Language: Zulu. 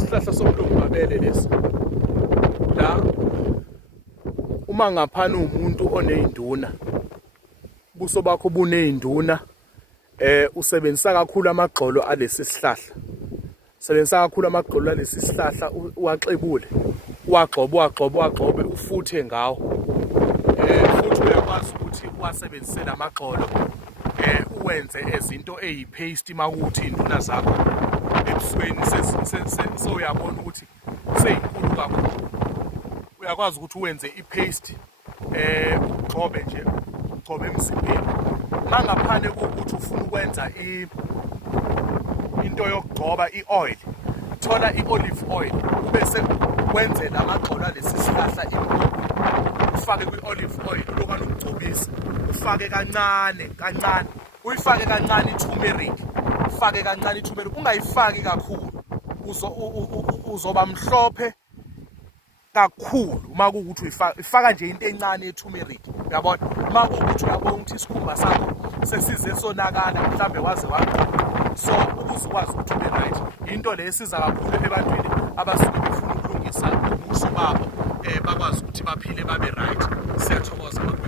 isihlahla somlungabele lesi. La uma ngaphana umuntu oney'nduna, ubuso bakho buney'nduna, usebenzisa kakhulu amagxolo alesi sihlahla. Sebenzisa kakhulu amagxolo alesi sihlahla, uwaxebule, uwagxobe ufuthe ngawo. Futhi uyakwazi ukuthi uwasebenzise lamagxolo uwenze ezinto eyi-paste makuthi iy'nduna zakho ebusweni sewuyabona ukuthi seyinkulu kakhulu. Uyakwazi ukuthi uwenze i-paste, ugxobe nje, ugxobe emzimbeni. Mangaphane kokuthi ufuna ukwenza into yokugcoba i-oil, thola i-olive oil, ubese wenzela amagxolo alesi sihlahla impuphu, ufake kwi-olive oil, ulokwane ukugcobisa, ufake kancane, uyifake kancane i-turmeric, ufake kancane i-turmeric, ungayifaki kakhulu, uzoba mhlophe kakhulu uma kuwukuthi ifaka nje into encane ye-turmeric, uyabona? Uma kuwukuthi uyabona ukuthi isikhumba sakho sesize sonakala, mhlambe waze waqoqa, so ukuze ukwazi ukuthi ube right, into le esiza kakhulu ebantwini abasuke befuna ukulungisa ubuso babo, bakwazi ukuthi baphile babe right. Siyathokoza.